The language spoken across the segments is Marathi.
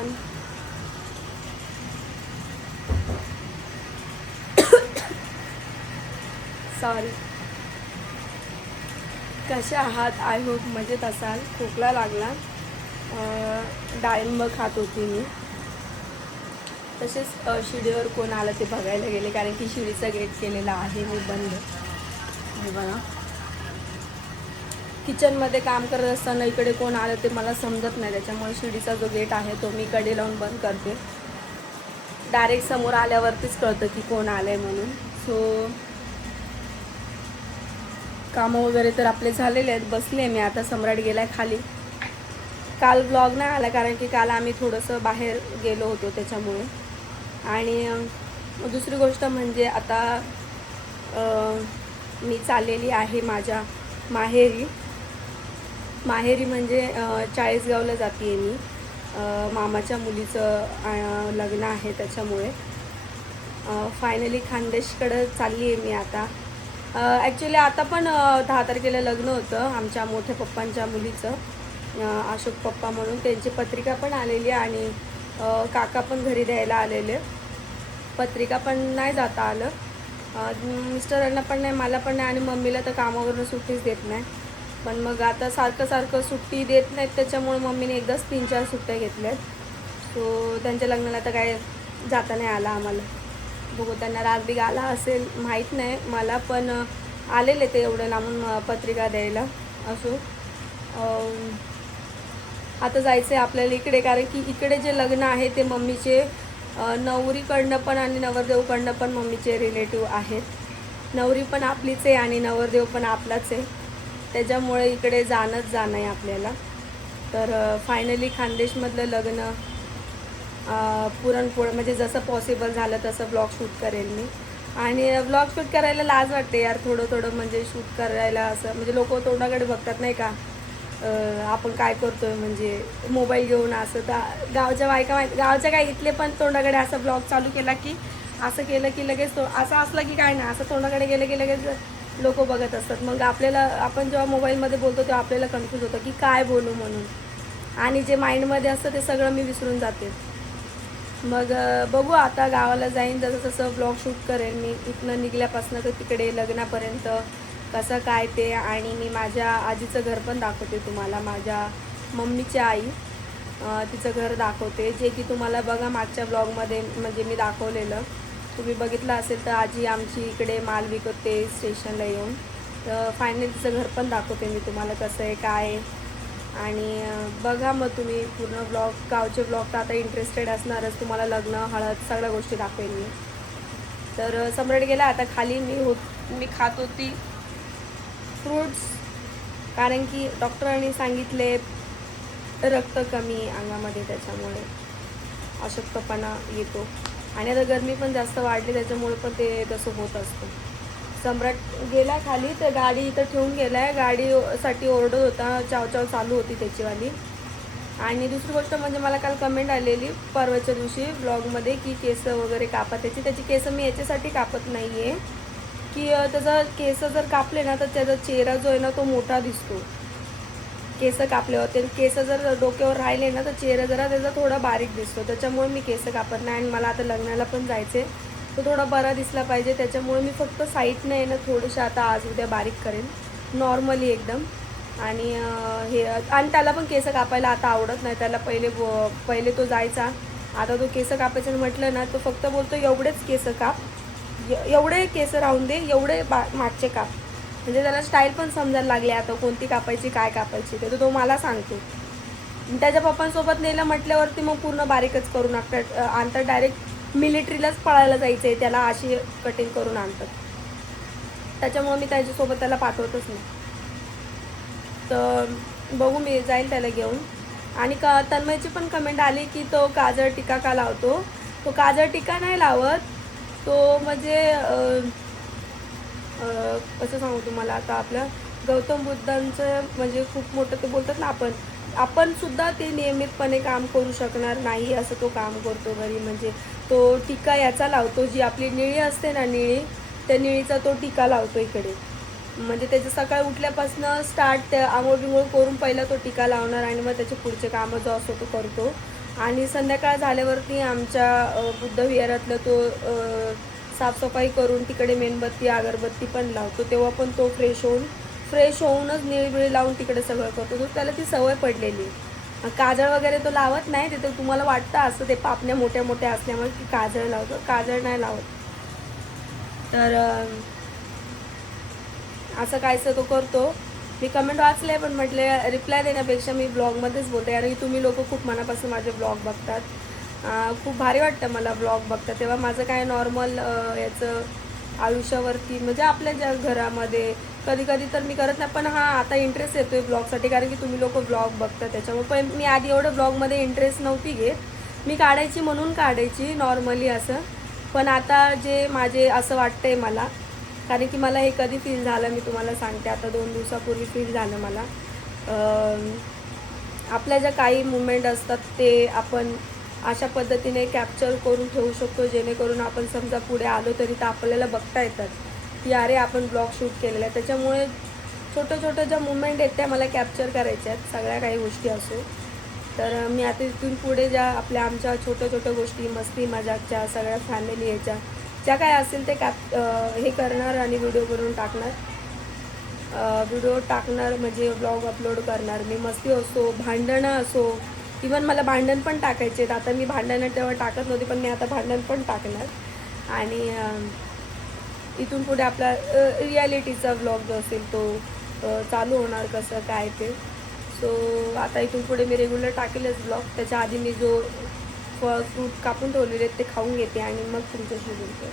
किचन. सॉरी. कसे आहात? आय होप मजेत असाल. खोकला लागला. डाळिंब खात होती मी. तसेच शिडीवर कोण आलं ते बघायला गेले, कारण की शिडीचा गेट केलेला आहे मी बंद. हे बघा, किचनमध्ये काम करत असताना इकडे कोण आलं ते मला समजत नाही, त्याच्यामुळे शिडीचा जो गेट आहे तो मी कडी लावून बंद करते. डायरेक्ट समोर आल्यावरतीच कळतं की कोण आलं आहे म्हणून. सो कामं वगैरे तर आपले झालेले आहेत. बसले मी आता. सम्राट गेला आहे खाली. काल ब्लॉग नाही आला कारण की काल आम्ही थोडंसं बाहेर गेलो होतो त्याच्यामुळे. आणि दुसरी गोष्ट म्हणजे आता मी चाललेली आहे माझ्या माहेरी. म्हणजे चाळीसगावला जाते आहे मी. मामाच्या मुलीचं लग्न आहे त्याच्यामुळे फायनली खानदेशकडं चालली आहे मी आता. ॲक्च्युली आता पण 10 तारखेला लग्न होतं आमच्या मोठ्या पप्पांच्या मुलीचं, अशोक पप्पा म्हणून. त्यांची पत्रिका पण आलेली आणि काका पण घरी द्यायला आलेले. पत्रिका पण नाही जाता आलं. मिस्टरांना पण नाही, मला पण नाही, आणि मम्मीला तर कामावरून सुट्टीच देत नाही. पण मग आता सारखं सुट्टी देत नाहीत, त्याच्यामुळे मम्मीने एकदाच 3-4 सुट्ट्या घेतल्यात. सो त्यांच्या लग्नाला तर काय जाता नाही आला आम्हाला. बघू, त्यांना राग आला असेल माहीत नाही मला, पण आलेले ते एवढं लांबून पत्रिका द्यायला. असो, आता जायचं आहे आपल्याला इकडे, कारण की इकडे जे लग्न आहे ते मम्मीचे नवरीकडनं पण आणि नवरदेवकडनं पण मम्मीचे रिलेटिव्ह आहेत. नवरी पण आपलीच आहे आणि नवरदेव पण आपलाच आहे, त्याच्यामुळे इकडे जाणंच आहे आपल्याला. तर फायनली खानदेशमधलं लग्न पुरणपोळी म्हणजे जसं पॉसिबल झालं तसं ब्लॉग शूट करेल मी. आणि ब्लॉग शूट करायला लाज वाटते यार, थोडं म्हणजे शूट करायला. असं म्हणजे लोक तोंडाकडे बघतात नाही का, आपण काय करतो आहे म्हणजे मोबाईल घेऊन. असं तर गावच्या बायका गावच्या काय इथले पण तोंडाकडे असं ब्लॉग चालू केला की असं केलं की लगेच असं असलं की काय नाही, असं तोंडाकडे गेलं की लगेच लोक बघत असतात. मग आपल्याला, आपण जेव्हा मोबाईलमध्ये बोलतो तेव्हा आपल्याला कन्फ्यूज होतं की काय बोलू म्हणून, आणि जे माइंडमध्ये असतं ते सगळं मी विसरून जाते. मग बघू, आता गावाला जाईन, जसं तसं ब्लॉग शूट करेन मी. इथनं निघल्यापासून तर तिकडे लग्नापर्यंत कसं काय ते. आणि मी माझ्या आजीचं घर पण दाखवते तुम्हाला, माझ्या मम्मीच्या आई, तिचं घर दाखवते, जे की तुम्हाला बघा मागच्या ब्लॉगमध्ये म्हणजे मी दाखवलेलं, तुम्ही बघितलं असेल तर. आजी आमची इकडे माल विकते स्टेशनला येऊन. तर फायनली तिचं घर पण दाखवते मी तुम्हाला कसं आहे काय आहे. आणि बघा मग तुम्ही पूर्ण ब्लॉग. गावचे ब्लॉग तर आता इंटरेस्टेड असणारच, तुम्हाला लग्न हळद सगळ्या गोष्टी दाखवेन मी. तर सम्राट गेला आता खाली. मी खात होती फ्रूट्स, कारण की डॉक्टरांनी सांगितले रक्त कमी अंगामध्ये, त्याच्यामुळे अशक्तपणा येतो. आणि आता गरमी पण जास्त वाढली त्याच्यामुळे पण ते तसं होत असतं. सम्राट गेला खाली, तर गाडी इथं ठेवून गेला आहे. गाडीसाठी ओरडत होता, चाव चालू होती त्याचीवाली. आणि दुसरी गोष्ट म्हणजे मला काल कमेंट आलेली परवाच्या दिवशी ब्लॉगमध्ये की केस वगैरे कापा त्याची केस. मी याच्यासाठी कापत नाही आहे की त्याचा केस जर कापले ना तर त्याचा चेहरा जो आहे ना तो मोठा दिसतो. केस कापल्यावर ते केस जर डोक्यावर राहिले ना तर चेहरा जरा त्याचा थोडा बारीक दिसतो, त्याच्यामुळे मी केस कापत नाही. आणि मला आता लग्नाला पण जायचं आहे, तो थोडा बरा दिसला पाहिजे, त्याच्यामुळे मी फक्त साईडनं आहे ना थोडेसे आता आज उद्या बारीक करेन नॉर्मली एकदम. आणि आणि त्याला पण केस कापायला आता आवडत नाही. त्याला पहिले तो जायचा, आता तो केस कापायचं म्हटलं ना तो फक्त बोलतो एवढेच केस काप, एवढे केस राहून दे, एवढे मागचे काप. म्हणजे त्याला स्टाईल पण समजायला लागली आता, कोणती कापायची काय कापायची ते तो मला सांगतो. त्याच्या पप्पांसोबत नेलं म्हटल्यावरती मग पूर्ण बारीकच करून आणतात. डायरेक्ट मिलिटरीलाच पळायला जायचं आहे त्याला, अशी कटिंग करून आणतात. त्याच्यामुळे मी त्याच्यासोबत त्याला पाठवतच नाही. तर बघू, मी जाईल त्याला घेऊन. आणि तन्मयची पण कमेंट आली की तो काजळ टिका का लावतो. तो काजळ टिका नाही लावत, तो म्हणजे कसं सांगू तुम्हाला, आता आपल्या गौतम बुद्धांचं म्हणजे खूप मोठं ते बोलतात ना, आपण सुद्धा ते नियमितपणे काम करू शकणार नाही असं तो काम करतो घरी. म्हणजे तो टिका याचा लावतो, जी आपली निळी असते ना निळी, त्या निळीचा तो टिका लावतो इकडे. म्हणजे त्याचं सकाळी उठल्यापासून स्टार्ट, त्या आंघोळ बिंघोळ करून पहिला तो टिका लावणार आणि मग त्याचे पुढचे कामं जो असतो तो करतो. आणि संध्याकाळ झाल्यावरती आमच्या बुद्ध विहारातलं तो साफसफाई करून तिकडे मेणबत्ती अगरबत्ती पण लावतो, तेव्हा पण तो फ्रेश होऊनच निळबिळी लावून तिकडे सगळं करतो. तो त्याला ती सवय पडलेली. काजळ वगैरे तो लावत नाही. तिथे तुम्हाला वाटतं असं ते पापण्या मोठ्या मोठ्या असल्यामुळे की काजळ लावतो, काजळ नाही लावत. तर असं कायचं तो करतो. मी कमेंट वाचले पण म्हटले रिप्लाय देण्यापेक्षा मी ब्लॉगमध्येच बोलते, कारण की तुम्ही लोक खूप मनापासून माझे ब्लॉग बघतात. खूप भारी वाटतं मला ब्लॉग बघता. तेव्हा माझं काय नॉर्मल याचं आयुष्यावरती म्हणजे आपल्या ज्या घरामध्ये कधी कधी तर मी करत नाही, पण हां आता इंटरेस्ट येतो आहे ब्लॉगसाठी, कारण की तुम्ही लोक ब्लॉग बघता त्याच्यामुळे. पण मी आधी एवढं ब्लॉगमध्ये इंटरेस्ट नव्हती घेत. मी काढायची म्हणून काढायची नॉर्मली असं. पण आता जे माझे असं वाटतं आहे मला, कारण की मला हे कधी फील झालं मी तुम्हाला सांगते. आता 2 दिवसापूर्वी फील झालं मला. आपल्या ज्या काही मुवमेंट असतात ते आपण अशा पद्धतीने कॅप्चर करून ठेवू शकतो, जेणेकरून आपण समजा पुढे आलो तरी तर आपल्याला बघता येतात की अरे आपण ब्लॉग शूट केलेला आहे. त्याच्यामुळे छोट्या ज्या मुवमेंट आहेत त्या मला कॅप्चर करायच्या आहेत, सगळ्या काही गोष्टी असो. तर मी आता इथून पुढे ज्या आमच्या छोट्या गोष्टी मस्ती मजाकच्या सगळ्या फॅमिली याच्या ज्या काय असेल ते हे करणार आणि व्हिडिओ करून टाकणार. व्हिडिओ टाकणार म्हणजे ब्लॉग अपलोड करणार. मी मस्ती असो, भांडणं असो, इवन मला भांडण पण टाकायचे आहेत. आता मी भांडणं तेव्हा टाकत नव्हते, पण मी आता भांडण पण टाकणार. आणि इथून पुढे आपला रियालिटीचा ब्लॉग जो असेल तो चालू होणार कसं काय ते. सो आता इथून पुढे मी रेग्युलर टाकेलच ब्लॉग. त्याच्या आधी मी जो फ्रूट कापून ठेवलेले आहेत ते खाऊन घेते आणि मग तुमच्याशी बोलते.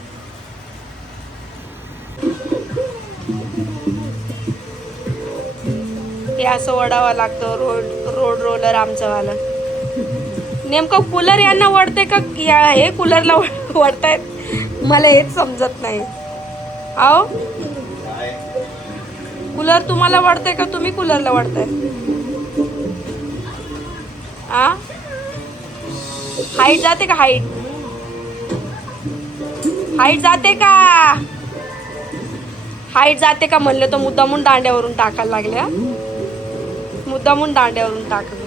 हे असं वडावा लागतं रोड रोलर आमचंवालं. नेमकं कूलर यांना वडते का हे कूलरला वडतायत मला हेच समजत नाही. आओ कूलर तुम्हाला वडते का तुम्ही कूलरला वडताय? हाईट जाते का? हाईट जाते का? हाईट जाते का म्हणलं तर मुद्दामून दांड्यावरून टाकायला लागल्या. मुद्दामून दांड्यावरून टाकले.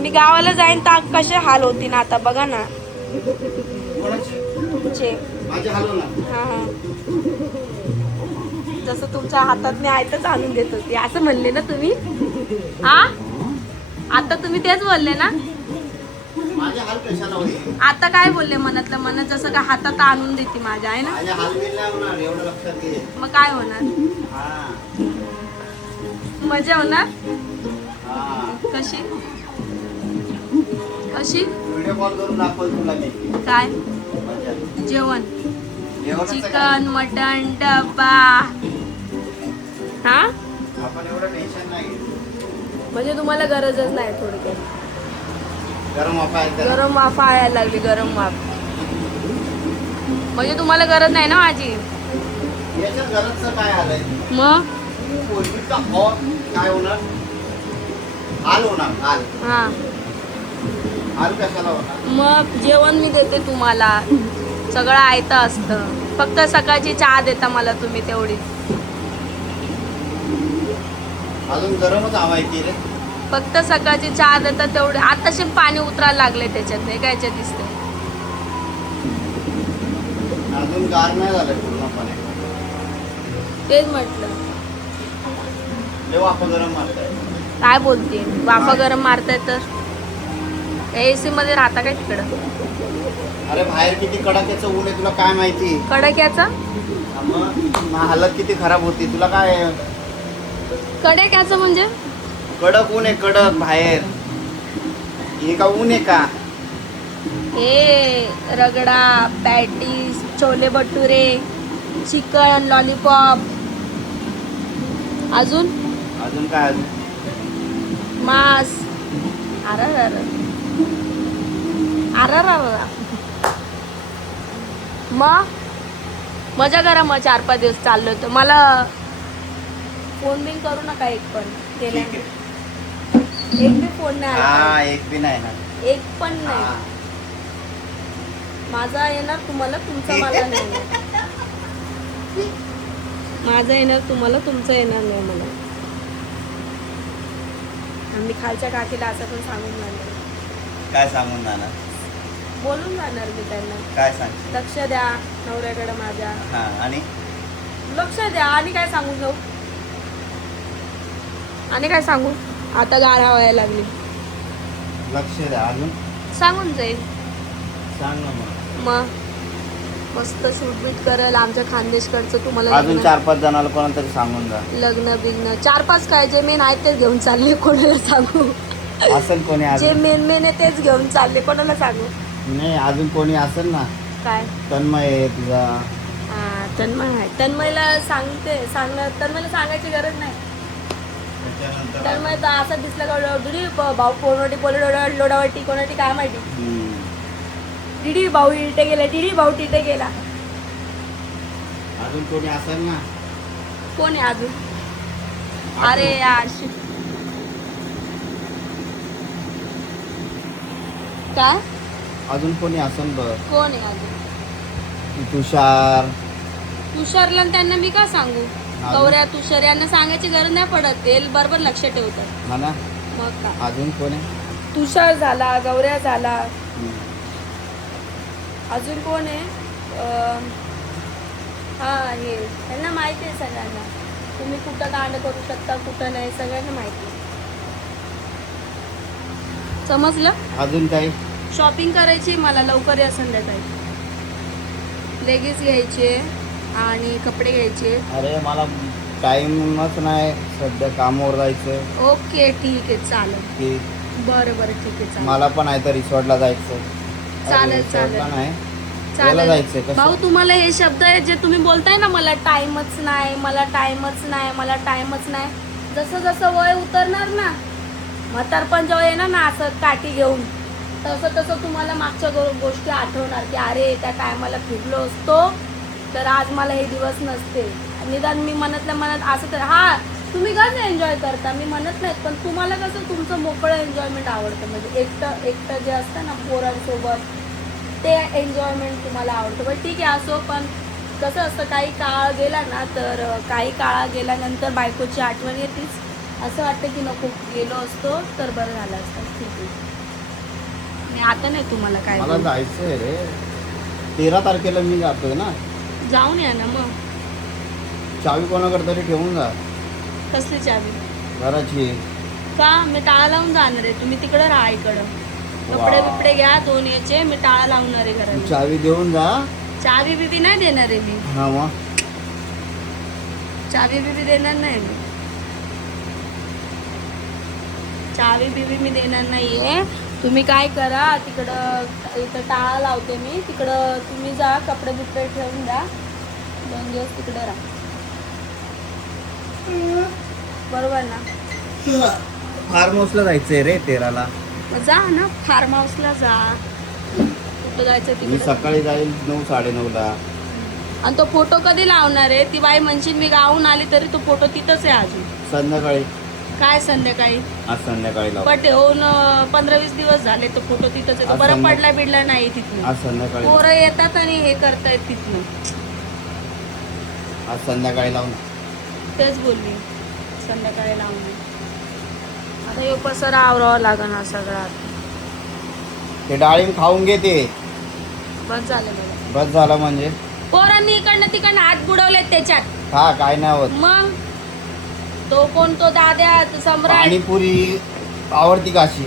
मी गावाला जाईन तर कसे हाल होती ना आता बघा ना तुमचे. हा हा जसं तुमच्या हातात मी आयतच आणून देत होती असं म्हणले ना तुम्ही. हा आता तुम्ही तेच बोलले ना. आता काय बोलले मनातलं मनात, जसं का हातात आणून देते माझ्या आहे ना. मग काय होणार? मजा होणार. कशी कशी काय जेवण चिकन मटन डब्बा. हा म्हणजे तुम्हाला गरजच नाही थोडक्यात. गरम वाफा यायला लागली. गरम वाफ म्हणजे तुम्हाला गरज नाही ना माझी. मग काय होणार? हाल होणार. हा हाल कशाला होणार? मग जेवण मी देते तुम्हाला, सगळं आयतं असतं. फक्त सकाळची चहा देता मला तुम्ही तेवढी. अजून गरमच हवायची रे. फक्त सकाळची चहा देता तेवढे. आताशी पाणी उतरायला लागले त्याच्यात. नाही काय याच्यात दिसते अजून गार नाही झालंय पूर्णपणे. तेच म्हटलं. वाफा गरम मारताय. काय बोलते वाफा गरम मारताय तर एसी मध्ये राहता काय तिकडं? अरे बाहेर किती कडाक्याचं ऊन आहे तुला काय माहिती. कडाक्याचा मग हालत किती खराब होती तुला काय. कडाक्याचं म्हणजे कडक ऊन आहे कडक बाहेर. हे का ऊन आहे का? हे ragda patties chole bhature chicken lollipop. अजून अजून काय? अजून मांस. अरे मग मजा करा. मग 4-5 दिवस चाललो होतो. मला फोन बिन करू नका एक पण केल्या. एक बी फोन नाही आला. एक बी नाही ना. एक पण नाही. माझा येणार तुम्हाला, तुमचा मला नाही येणार. माझा येणार तुम्हाला, तुमचा येणार नाही मला. आम्ही खालच्या काकीला असं पण सांगून जाणार, काय सांगून जाणार? बोलून जाणार मी त्यांना, काय सांगशील? लक्ष द्या नवऱ्याकडे माझ्या, हा आणि लक्ष द्या. आणि काय सांगून जाऊ, आणि काय सांगू? आता गार हवा यायला लागली, लक्ष द्या. अजून सांगून जाईल. सांग ना मग. मग मस्त शूटबीट करेल आमच्या खानदेशकडचं. तुम्हाला अजून 4-5 जणाला कोणाला तरी सांगून जा. लग्न बिग्न 4-5 काय जे मेन आहेत तेच घेऊन चालले, कोणाला सांगू? असेल कोणी जे अजून? मेन आहे तेच घेऊन चालले, कोणाला सांगू? नाही अजून कोणी असेल ना. काय तन्मय आहे तुझा. तन्मय आहे, तन्मयला तन्मयला सांगायची गरज नाही. तन्मय तर असं दिसलं का डिडी भाऊ कोणाटी लोडावटी कोणाटी काय माहिती. डिडी भाऊ इटे गेला, डिडी भाऊ तिथे गेला. अजून कोणी असेल ना. कोण आहे अजून? अरे यार काय अजून कोणी असेल बघ. कोण आहे अजून? तुषार. तुषारला आणि त्यांना मी का सांगू? गौऱ्या तुषार यांना सांगायची गरज नाही पडत, ते बरोबर लक्ष ठेवतात. हा ना. मग का अजून कोण आहे? तुषार झाला, गौऱ्या झाला, अजून कोण आहे? हा हे त्यांना माहिती आहे सगळ्यांना. तुम्ही कुठं कांड करू शकता कुठं नाही सगळ्यांना माहिती आहे. समजलं? अजून काही? शॉपिंग करायची मला, लवकर या संध्याकाळी. लेगिन्स घ्यायचे आणि कपडे घ्यायचे. अरे मला टाइमच नाही सध्या, कामावर जायचं. ओके ठीक आहे चालेल. की बरं बरं ठीक आहे चालेल. मला पण आहे तर रिसॉर्टला जायचं. चालेल, रिसॉर्टला चालेल. नाही याला जायचंय. कसं? भाऊ तुम्हाला हे शब्द आहेत जे तुम्ही बोलताय ना, मला टाइमच नाही, मला टाइमच नाही, मला टाइमच नाही. जसं जसं वय उतरणार ना, म्हातारपण जेव्हा येणार ना असं काठी घेऊन, तसं तसं तुम्हाला मागच्या गोष्टी आठवणार की अरे त्या टायमाला फिरलो असतो तर आज मला हे दिवस नसते. निदान मी मनातल्या मनात असं तर हा तुम्ही कसं एन्जॉय करता मी म्हणत नाहीत, पण तुम्हाला कसं तुमचं मोकळं एन्जॉयमेंट आवडतं. म्हणजे एकटं जे असतं ना पोरांसोबत ते एन्जॉयमेंट तुम्हाला आवडतं. पण ठीक आहे असो, पण कसं असतं काही काळ गेला ना तर काही काळ गेल्यानंतर बायकोची आठवण येतेच. असं वाटतं की नको गेलो असतो तर बरं झालं असतं. ठीक आहे मी आता नाही तुम्हाला काय मला बोलू. जायचंय रे. 13 तारखेला मी जातोय ना. जाऊन या ना मग. चावी कोणाकडे तरी ठेवून जा. कसली चावी? घराची. का मी टाळा लावून जाणार आहे, तुम्ही तिकडं राहा इकडं. कपडे वा. बिपडे घ्या 2 याचे, मी टाळा लावणार आहे तू घराला. चावी देऊन जा. चावी बिबी नाही देणार आहे मी. हा मग चावी बिबी देणार नाही मी. चावी बिबी मी देणार नाहीये. तुम्ही काय करा, तिकडं इथं टाळा लावते मी, तिकडं तुम्ही जा कपडे बिपडे ठेवून द्या, 2 दिवस तिकडे राहा. बरोबर ना? फार्म हाऊसला जायचंय रे 13ला. मग जा ना फार्म हाऊसला जा. कुठं जायचं मी तिकडे? सकाळी जाईल 9-9:30ला. आणि तो फोटो कधी लावणार आहे? ती बाई म्हणशील मी गावून आली तरी तो फोटो तिथंच आहे अजून. संध्याकाळी. काय संध्याकाळी? आज संध्याकाळी लाव. बट होऊन 15-20 दिवस झाले तो फोटो तिथंच आहे. तो आज बरं पडला बिडला नाही तिथून. आज संध्याकाळी. पोरं येतात आणि हे करतायत तिथनं. आज संध्याकाळी लावून. तेच बोलली संध्याकाळी लावून. आता हे पसारा आवरावं लागेल हा सगळा. ते डाळिंब खाऊन घे ते. बस झालं मला. बस झालं म्हणजे पोरांनी इकडनं तिकडनं हात बुडवलेत त्याच्यात. हा काय नाही होत. मग तो कोण तो दाद्या सम्राट. पाणीपुरी आवडती का अशी?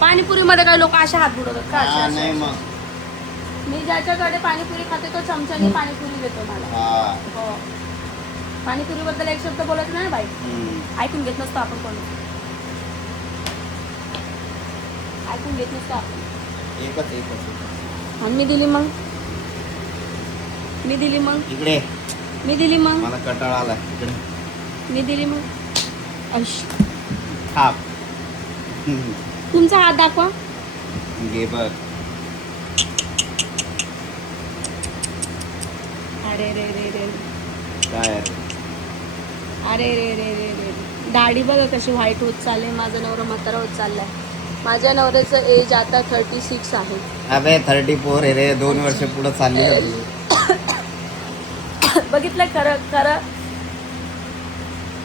पाणीपुरी मध्ये काय लोक अशा हात बुडवतात का? हा, अशे- नाही अशे- मग. मी ज्याच्याकडे पाणीपुरी खाते तो चमच्याने पाणीपुरी देतो मला. हा. हो. पाणीपुरी बद्दल एक शब्द बोलत नाही बाई. हम्म. ऐकून घेत नसतो आपण कोण. ऐकून घेत नसतो आपण. एकच. आणि मी दिली मग. मी दिली मग. इकडे मी दिली मग. मला कटाळा आला. इकडे मी दिली मग. अश थाप. तुमचा हात दाखवा. घे बघ. अरे रे रे रे. काय रे? अरे रे रे रे रे. दाढी बघा कशी व्हाईट होत चालली. माझा नवरा म्हातारा होत चाललाय. माझ्या नवऱ्याचं एज आता 36 आहे. अबे 34 आहे रे. 2 वर्ष पुढे चालली होती. बघितलं खरं खरं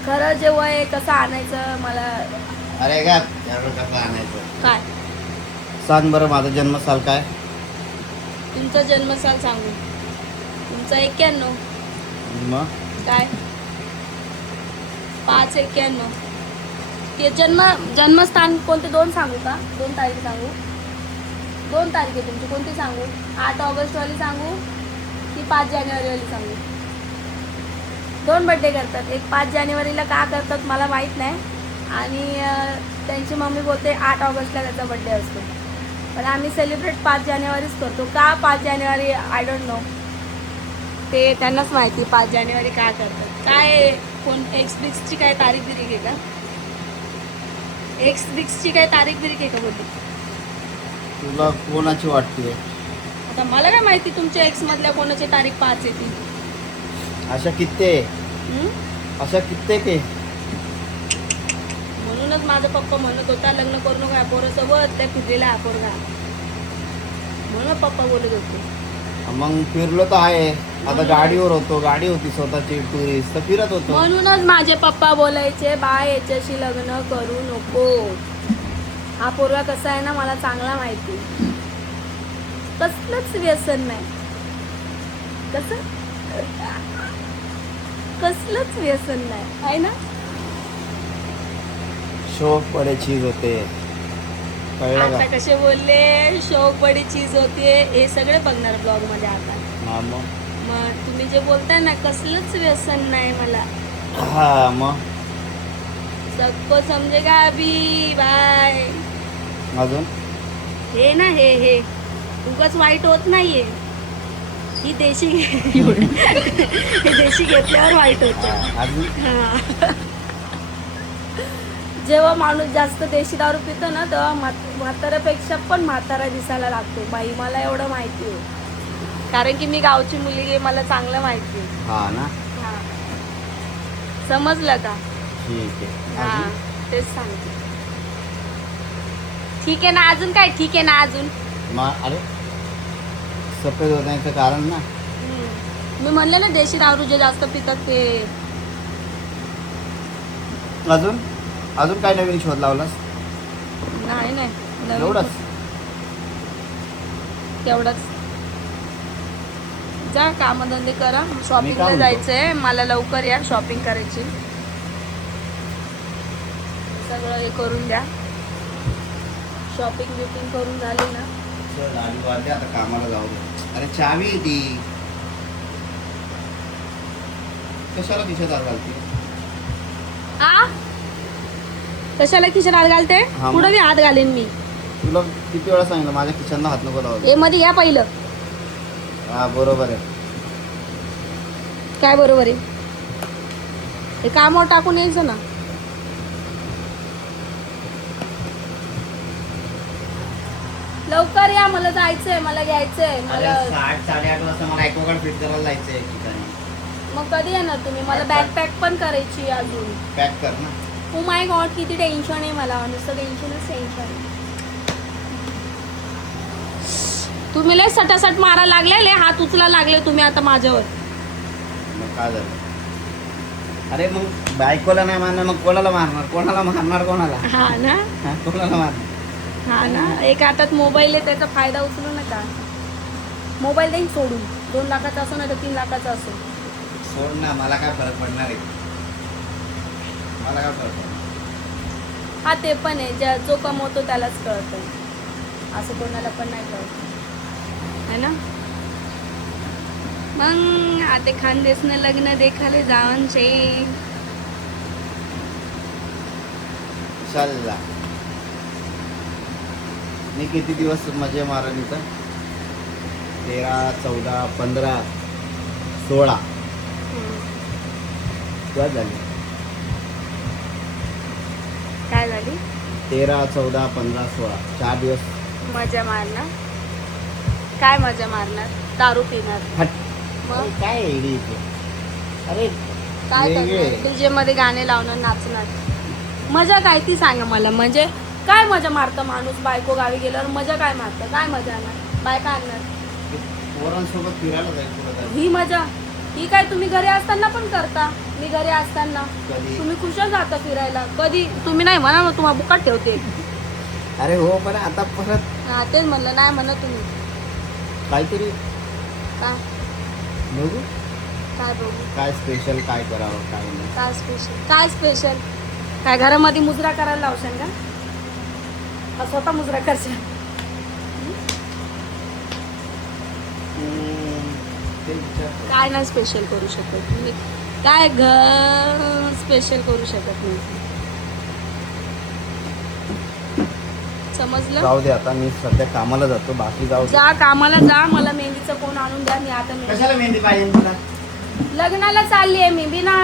खरं जे वय कसं आणायचं मला अरे का एवढं कसं आणायचं? काय सांग बरं माझा जन्मसाल काय? तुमचा जन्मसाल सांगू? तुमचा 91. मग काय 591. ते जन्मस्थान कोणते 2 सांगू का? 2 तारीख सांगू? 2 तारीख आहे तुमची, कोणती सांगू? 8 ऑगस्टवाली सांगू की 5 जानेवारीवाली सांगू? 2 बड्डे करतात. एक 5 जानेवारीला का करतात मला माहीत नाही, आणि त्यांची मम्मी बोलते 8 ऑगस्टला त्याचा बड्डे असतो, पण आम्ही सेलिब्रेट 5 जानेवारीच करतो. का 5 जानेवारी आय डोंट नो, ते त्यांनाच माहिती 5 जानेवारी का करतात. काय कोण एक्सबिक्सची काय तारीख बिरीक आहे का? एक्सबिक्सची काय तारीख बिरीक आहे का बोलते? तुला कोणाची वाटते? आता मला काय माहिती तुमच्या एक्समधल्या कोणाची तारीख 5 येते. अशा कित्ते अशा कित्येक आहे. म्हणूनच माझा पप्पा म्हणत होता लग्न करू नका पोरासोबत, त्या फिरलेला हा पोरगा, म्हणून पप्पा बोलत होते. मग फिरलो तर आहे. आता गाडीवर होतो, गाडी होती स्वतःची टुरिस्ट, तर फिरत होतो. म्हणूनच माझे पप्पा बोलायचे बा याच्याशी लग्न करू नको. हा पोरगा कसा आहे ना मला चांगला माहिती, कसलंच व्यसन नाही, कसलंच व्यसन नाही आहे ना. शौक बडे चीज होते, कळलं आता का? कसे बोलले शौक बडी चीज होते, हे सगळे बघणार ब्लॉग मध्ये आता. हा मग. मग तुम्ही जे बोलताय ना कसलंच व्यसन नाही मला, हा मग सबको समजेगा अभी बाय. अजून हे ना हे उगाच वाईट होत नाहीये, ही देशी हे देशी घेतल्यावर वाईट होतं. अजून हा. जेव्हा माणूस जास्त देशी दारू पितो ना तेव्हा म्हाताऱ्यापेक्षा पण म्हातारा दिसायला लागतो. बाई मला एवढं माहिती आहे, कारण की मी गावची मुलगी आहे, मला चांगलं माहिती आहे. हा ना, हा. समजलं का? ठीक आहे. हा अजून? तेच सांगते. ठीक आहे ना अजून काय? ठीक आहे ना अजून? मग अरे सफेद होण्याचं कारण ना. मी म्हणलं ना देशी दारू जे जास्त पितात ते. अजून अजून काय नवीन शोध लावलास? नाही नवीन एवढंच? तेवढंच. जा कामधंदे करा, शॉपिंगला म्हणतो? जायचंय मला, लवकर या, शॉपिंग करायची. सगळं हे करून द्या, शॉपिंग बिपिंग करून झाली ना. चल आली वाजले, आता कामाला जाऊ दे. अरे चावी आहे ती, कशाला खिशात हात घालते? आ कशाला खिशात हात घालते? हा मग. पुढे बी हात घालेन मी. तुला किती वेळा सांगितलं माझ्या खिशांना हात नको लावू. हे मध्ये घ्या पहिलं. हा बरोबर आहे. काय बरोबर आहे? हे कामावर टाकून यायचं ना. लवकर या, मला जायचंय, मला घ्यायचंय मला. 8:30 वाजता मला ॲक्वागार्ड फिट करायला जायचं आहे ठिकाणी. मग कधी येणार तुम्ही? मला बॅग पॅक पण करायची आहे अजून. पॅक कर ना. ओ माय गॉड किती टेन्शन आहे मला, नुसतं टेन्शन. तुम्ही लय सटासट मारा लागले, हात उचला लागले तुम्ही आता माझ्यावर. मग काय झालं? अरे मग बायकोला नाही मारणार मग कोणाला मारणार? कोणाला? हा ना, हा, कोणाला मारणार? हा ना. एक हातात मोबाईल आहे, त्याचा फायदा उचलू नका. मोबाईल देईन सोडून, 2 लाखाचा असो नाही तर 3 लाखाचा असो. सोड ना, मला काय फरक पडणार आहे? मला काय फरक पडणार? हा ते पण आहे, जो कमवतो त्यालाच कळतं, असं कोणाला पण नाही कळत है ना. मग आता खानदेशनं लग्न देखाले जाऊन छे. चल जा. मी किती दिवस मजा मारन इथं? 13, 14, 15, 16 किंवा झाली. काय झाली? 13, 14, 15, 16 4 दिवस. मजा मारणार? काय मजा मारणार? दारू पिणार. हट. मग अरे काय एडी इथे? अरे काय वेगळे. करणार? डीजे मध्ये गाणे लावणार, नाचणार. मजा काय ती सांगा मला. म्हणजे काय मजा मारतं माणूस? बायको गावी गेल्यावर मजा काय मारतं? काय मजा आणणार? बायका आणणार पोरांसोबत फिरायला जाईल कुठं. ही मजा? ही काय तुम्ही घरी असताना पण करता. मी घरी असताना कधी तुम्ही खुशाल जाता फिरायला. कधी तुम्ही नाही म्हणा ना, तुम्हाला बुकाट ठेवते. अरे हो पण आता परत हा तेच म्हणलं, नाही म्हणत तुम्ही. काहीतरी काय बघू काय बघू, काय स्पेशल काय करावं काय नाही. काय स्पेशल, काय स्पेशल. काय घरामध्ये मुजरा करायला लावशाल का? का स्वतः मुजरा करशाल? ते विचार काय नाही स्पेशल करू शकत तुम्ही. काय स्पेशल करू शकत नाही. समजलं? जाऊ दे आता मी सध्या कामाला जातो बाकी जाऊ दे. जा कामाला जा. मला मेहंदीचं कोण आणून द्या. मी आता कशाला मेहंदी पाहिजे तुला लग्नाला चालली आहे मी. बिना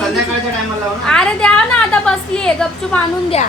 संध्याकाळच्या टायमाला लावू ना. अरे द्या ना, आता बसली आहे गपचूप आणून द्या.